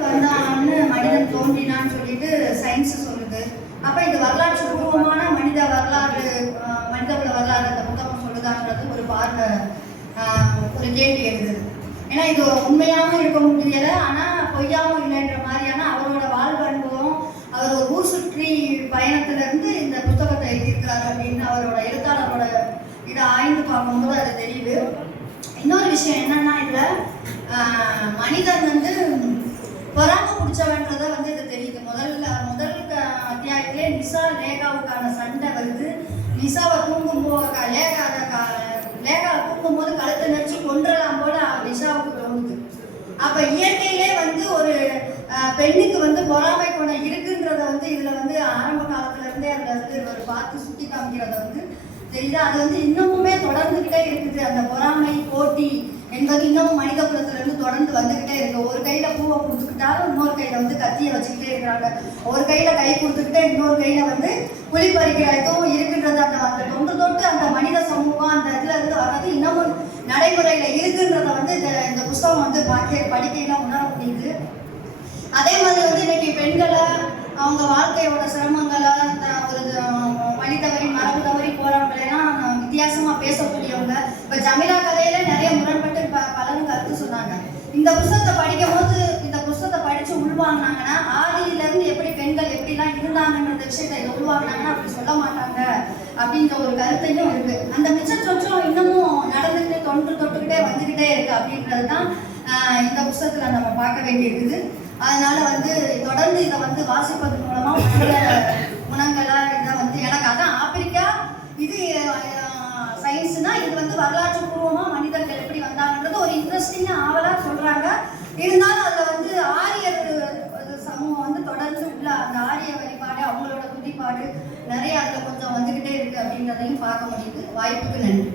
வந்தான்னு மனிதன் தோன்றினான்னு சொல்லிட்டு சயின்ஸ் சொல்லுது. அப்ப இது வரலாற்று பூர்வமான மனித வரலாறு, மனிதகுல வரலாறு அந்த புத்தகம் சொல்லுதான்றது ஒரு பார்வை, ஒரு கேள்வி எழுது. ஏன்னா இது உண்மையாகவும் இருக்க முடியல, ஆனா பொய்யாவும் இல்லைன்ற மாதிரியான அவரோட வாழ்வு அனுபவம், அவர் ஒரு ஊர் சுற்றி பயணத்துல இருந்து இந்த புத்தகத்தை எழுதியிருக்கிறாரு அப்படின்னு அவரோட எழுத்தாளரோட இதை ஆய்ந்து பார்க்கும்போது அது தெரியுது. இன்னொரு விஷயம் என்னன்னா, இதுல மனிதன் வந்து பொறாம பிடிச்சவன்றதை இது தெரியுது. முதல் அத்தியாயத்திலே நிசா லேகாவுக்கான சண்டை வருது. நிசாவை தூங்கும்போது லேகாவை தூங்கும்போது கழுத்தை நெரிச்சு கொன்றலாம் போல நிசாவுக்கு தோணுது. அப்ப இயற்கையிலே ஒரு பெண்ணுக்கு பொறாமை குணம் இருக்குன்றத இதுல ஆரம்ப காலத்துல இருந்தே அதுல ஒரு பார்த்து சுட்டி காமிக்கிறத தெரியுது. அது இன்னமுமே தொடர்ந்துகிட்டே இருக்குது. அந்த பொறாமை போட்டி என்பது இன்னமும் மனித குலத்துல இருந்து தொடர்ந்து வந்துகிட்டே இருக்கு. ஒரு கையில பூவை கொடுத்துக்கிட்டாலும் இன்னொரு கையில கத்தியை வச்சுக்கிட்டே இருக்கிறாங்க. ஒரு கையில கை கொடுத்துக்கிட்டே இன்னொரு கையில புலி பறிக்கிற இதுவும் இருக்குன்றது அந்த தொன்று தொட்டு அந்த மனித சமூகம் அந்த இதுல இருந்து வர்றது இன்னமும் நடைமுறையில இருக்குன்றத இந்த புஸ்தகம் படிக்கையில உணர முடியுது. அதே மாதிரி இன்னைக்கு பெண்களை அவங்க வாழ்க்கையோட சிரமங்களை, ஒரு வழி தவறி மரபு தவறி போறவங்களெல்லாம் வித்தியாசமா பேசக்கூடியவங்க. இப்ப ஜமிலா கதையில நிறைய முரண்பட்டு பலரும் கருத்து சொன்னாங்க. இந்த புத்தகத்தை படிக்கும் போது இந்த புத்தகத்தை படிச்சு உள்வாங்கினாங்கன்னா ஆதியில இருந்து எப்படி பெண்கள் எப்படிலாம் இருந்தாங்கன்ற விஷயத்தை இதை உள்வாங்கினாங்கன்னா அப்படி சொல்ல மாட்டாங்க அப்படின்ற ஒரு கருத்தையும் இருக்கு. அந்த மிச்ச சொச்சம் இன்னமும் நடந்துகிட்டே தொட்டுக்கிட்டே வந்துகிட்டே இருக்கு அப்படின்றதுதான் இந்த புத்தகத்துல நம்ம பார்க்க வேண்டியிருக்குது. அதனால தொடர்ந்து இதை வாசிப்பதன் மூலமா குணங்களை இதை எனக்கு அதான் ஆப்பிரிக்கா இது சயின்ஸ்னா இது வரலாற்று பூர்வமா மனிதர்கள் எப்படி வந்தாங்கன்றது ஒரு இன்ட்ரெஸ்டிங்கா ஆவலா சொல்றாங்க. இருந்தாலும் அதுல ஆரியர் சமூகம் தொடர்ந்து உள்ள அந்த ஆரிய வழிபாடு, அவங்களோட துதிப்பாடு நிறைய அதுல கொஞ்சம் வந்துகிட்டே இருக்கு அப்படின்றதையும் பார்க்க முடியுது. வாய்ப்புக்கு நன்றி.